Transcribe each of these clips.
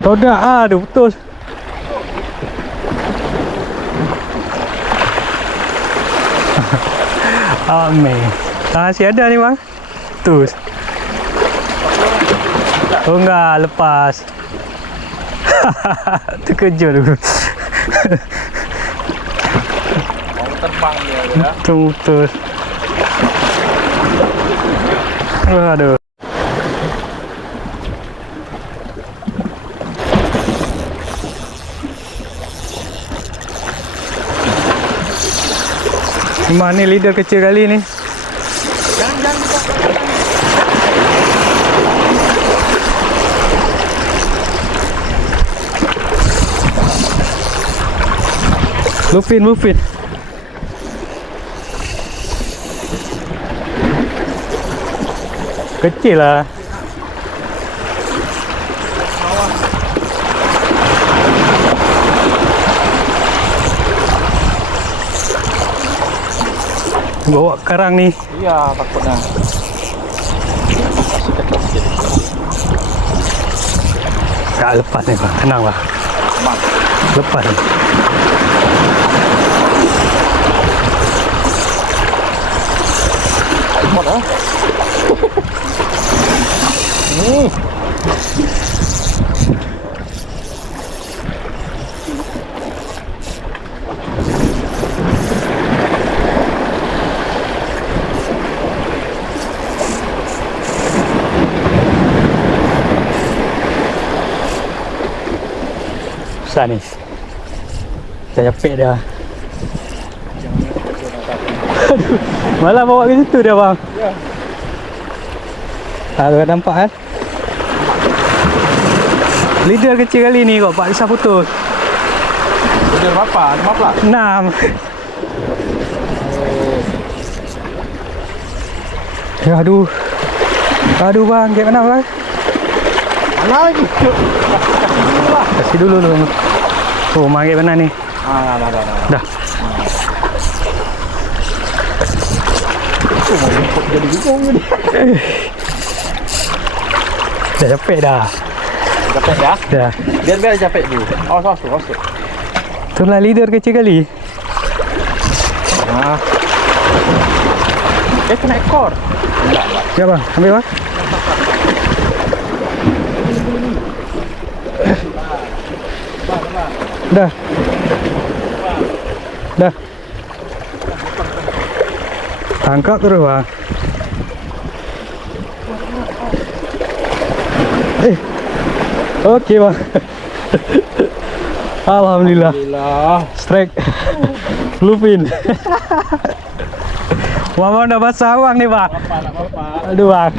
Roda, aduh putus. Ame. Masih ada nih bang. Tuh. Oh enggak, lepas. Terkejut aku. Mau terbang dia ya. Putus. Aduh. Mana nih leader kecil kali ni? Jangan. Lupin. Kecil lah. Bawa karang nih. Iya, takutnya. Tak lepas nih bang, tenang bang. Lepas nih. Mana? Susah nih. Saya capek dah. Aduh, malah bawa ke situ dia bang. Ya. Ada nampak kan? Leader kecil kali ni kok, Pak bisa putus. Leader berapa? 15? 6. Ya, aduh bang, kayak mana bang? Mana lagi? Kasih dulu. Oh, kayak mana nih? Nah. Dah. Mau jemput jadi gugong ni. Dah capek dah. Capek ya? Dah. Biar capek dulu. Masuk. Itulah leader kecil kali. Nah. Kena ekor. Enggak. Ya bang, ambil bang. Dah. Tangkap terus bang. Oke bang. Alhamdulillah. Strike. Lupin. Mama udah basah uang nih bang. Aduh bang.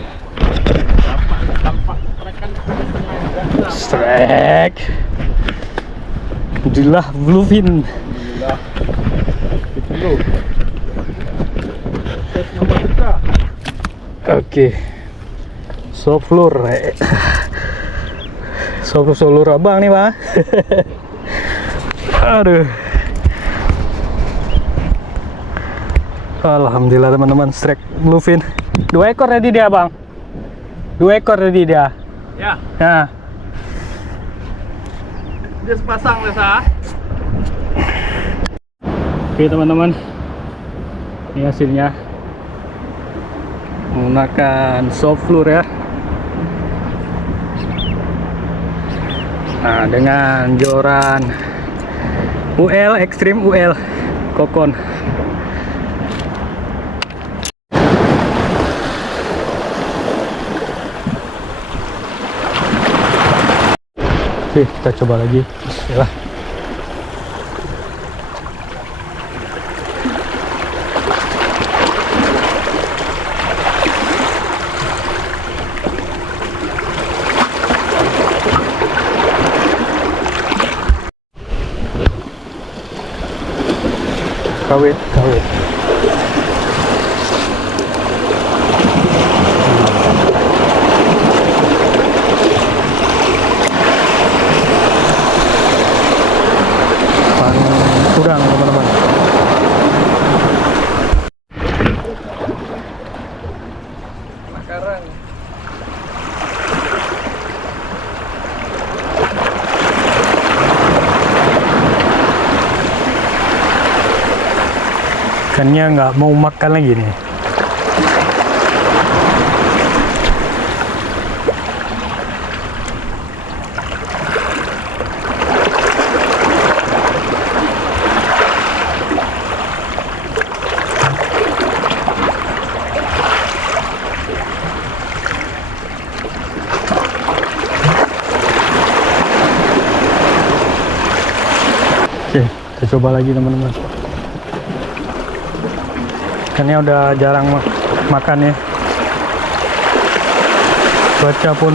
Strike. Alhamdulillah bluefin. Oke. Soft lure. Soft lure abang nih bang. Aduh. Alhamdulillah teman-teman, strike bluefin. 2 ekor tadi dia bang. 2 ekor tadi dia. Ya. Nah. Dia sepasang Lesa. Oke teman-teman, ini hasilnya menggunakan soft lure ya. Nah, dengan joran UL Extreme UL Kokon. Oke, kita coba lagi. Bismillah. Kawit. Kurang teman-teman. Sekarang ikannya nggak mau makan lagi nih. Oke, kita coba lagi teman-teman. Ikannya udah jarang makan ya. Cuaca pun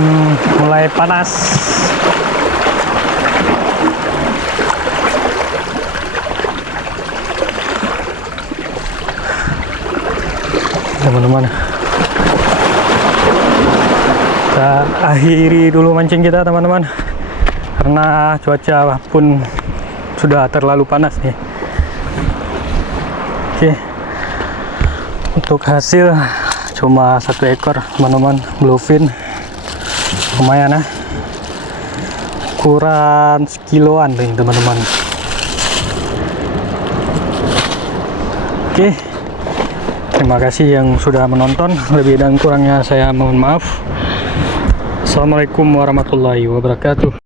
mulai panas. Teman-teman, kita akhiri dulu mancing kita teman-teman, karena cuaca pun sudah terlalu panas nih. Oke, untuk hasil cuma 1 ekor teman-teman, bluefin. Lumayan ya, ukuran sekiloan nih teman-teman. Oke, terima kasih yang sudah menonton. Lebih dan kurangnya saya mohon maaf. Assalamualaikum warahmatullahi wabarakatuh.